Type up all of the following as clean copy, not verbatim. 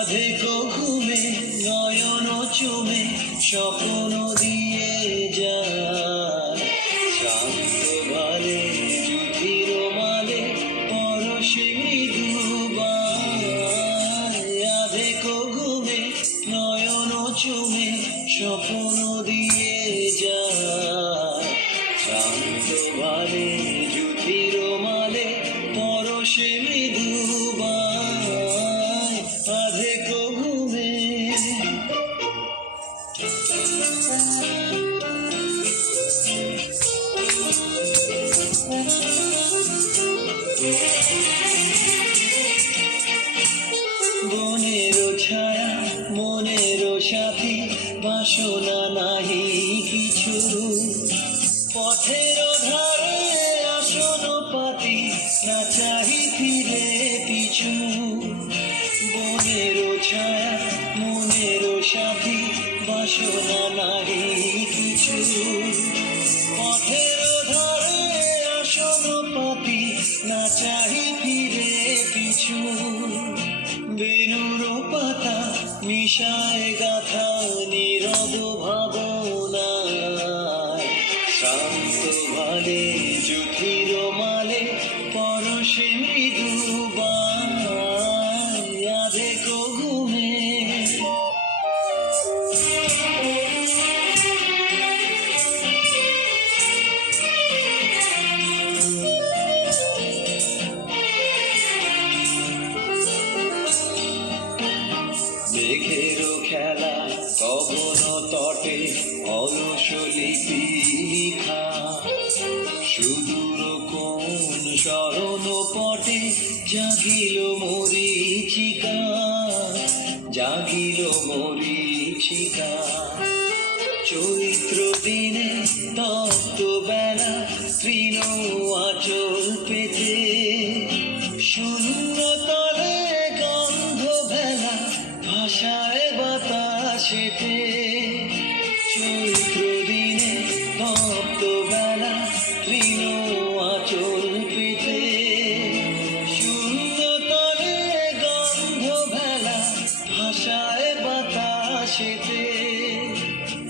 আধেকো ঘুমে নয়ন চুমে স্বপ্ন দিয়ে যায়, শান্ত ভালে জুথির মালে পরশে মৃদুবায়। আধেকো ঘুমে নয়ন চুমে স্বপ্ন দিয়ে যায়, শান্ত ভালে জুথির মালে পরশে মৃদুবায়। আধেকো ঘুমে বনেরও ছায়া মনেরও সাথী, বাসনা নাহি কিছু, পথের ধারে আসন পাতি, না চাহি ফিরে পিছু। বনেরও ছায়া মনেরও সাথী, বাসনা নাহি কিছু, পথের ধারে আসন পাতি, না চাহি ফিরে পিছু। বেনুর পাতা নিশায় গাথা নীরব ভাবনায়, শান্ত ভালে জুথির মালে পরশে মৃদুবায়। আধেকো ঘুমে মেঘেরও খেলা কখন তটে অলস লিপি লিখা, সুদূর কোন স্মরণ পটে জাগিল মরীচিকা, জাগিল মরীচিকা। চৈত্র দিনে তপ্ত বেলা তৃণ আঁচল পেতে, শূন্য তলে গন্ধ ভেলা ভাষায় বাতাসেতে। চৈত্র দিনে তপ্ত বেলা তৃণ আঁচল পেতে, শূন্য তলে গন্ধ ভেলা ভাষায় বাতাসেতে।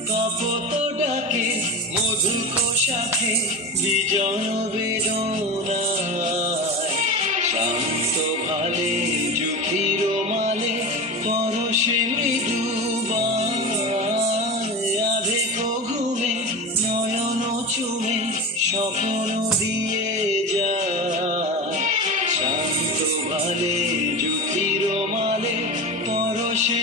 কপত ডাকে মধুক শাখে বিজন বেদনায়, শান্ত ভালে জুথির মালে পরশে মৃদুবায়। আধেকো ঘুমে নয়ন চুমে স্বপ্ন দিয়ে যায়, শান্ত ভালে জুথির মালে পরশে